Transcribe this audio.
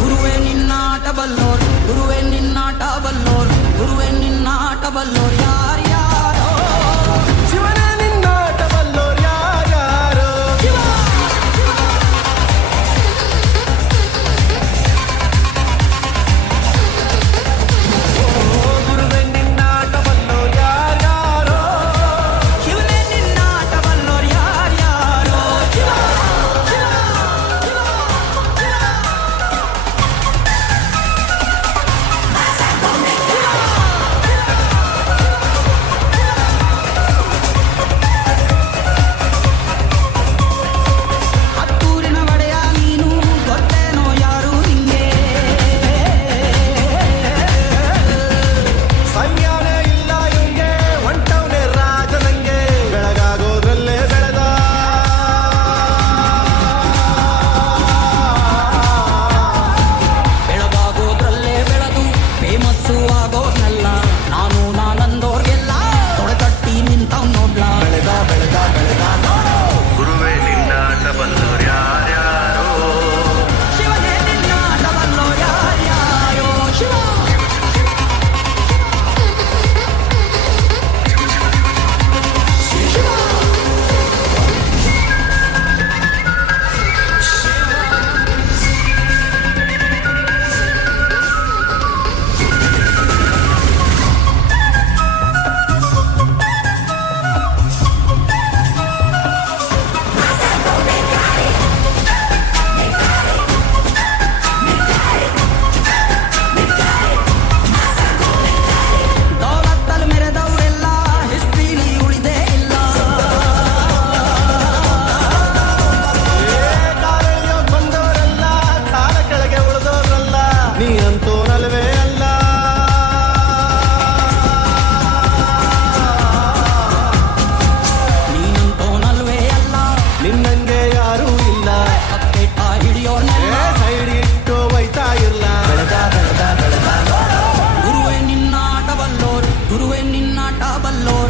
ಗುರುವೇ ನಿನ್ನಾಟ ಬಲ್ಲೋರ್, ಗುರುವೇ ನಿನ್ನಾಟ ಬಲ್ಲೋರ್, ಗುರುವೇ ನಿನ್ನಾಟ ಬಲ್ಲೋರ್ ಯಾರ್ಯಾರೋ. ಶಿವನೇ ನಿನ್ನಾಟ ಬಲ್ಲೋರ್ ಯಾರ್ಯಾರೋ. ಗುರುವೇ ನಿನ್ನಾಟ ಬಲ್ಲೋರ್ ಯಾರ್ಯಾರೋ. ಶಿವನೇ ನಿನ್ನಾಟ ಬಲ್ಲೋರ್ ಯಾರ್ಯಾರೋ. ಹತ್ತೂರಿನ ಒಡೆಯ ನೀನು, ಗೊತ್ತೇನೋ ಯಾರು ನಿಂಗೆ. ಸಂಜ್ಞಾನೇ ಇಲ್ಲ ಇವ್ಗೆ, ಹೊಂಟವ್ನೆ ರಾಜ ನಂಗೆ. ಬೆಳಗಾಗೋದ್ರಲ್ಲೇ ಬೆಳೆದ ಬೆಳಗಾಗೋದ್ರಲ್ಲೇ ಬೆಳೆದು ಫೇಮಸ್ಸು ಆಗೋದ್ನಲ್ಲ. ನಾನು ನಾನಂದೋರ್ಗೆಲ್ಲ ತೊಡೆತಟ್ಟಿ ನಿಂತವ್ ನೋಡ್ಲ. ಬೆಳೆದ ಬೆಳೆದ ಬೆಳೆದ ನೋಡು. ಗುರುವೇ ನಿನ್ನಾಟ ಬಲ್ಲೋರ್ ಯಾರ್ಯಾರೋ. ಶಿವನೇ ನಿನ್ನಾಟ ಬಲ್ಲೋರ್ ಯಾರ್ಯಾರೋ. ಶಿವ ದೌಲತ್ತಲ್ಲಿ ಮೆರೆದವರೆಲ್ಲ ಹಿಸ್ಟ್ರಿಲಿ ಉಳಿದೇ ಇಲ್ಲ. ಕಾಲೆಳೆಯೋಕ್ ಬಂದವರೆಲ್ಲ ಕಾಲ ಕೆಳಗೆ ಉಳಿದೋರಲ್ಲ. ನೀನಂತೂ ನಲ್ವೇ ಅಲ್ಲ. ನೀನಂತೋನಲ್ವೇ ಅಲ್ಲ. ನಿನ್ನಂಗೆ ಯಾರೂ ಇಲ್ಲ. ಅಪ್ಪೇಟ ಹಿಡಿಯೋರ್ನೆಲ್ಲ ಸೈಡ್ ಇಟ್ಟು ಒಯ್ತಾ ಇರ್ಲ. ಬೆಳೆದ ಬೆಳೆದ ಬೆಳೆದ ನೋಡು. ಗುರುವೇ ನಿನ್ನಾಟ ಬಲ್ಲೋರ್, ಗುರುವೇ ನಿನ್ನಾಟ ಬಲ್ಲೋರ್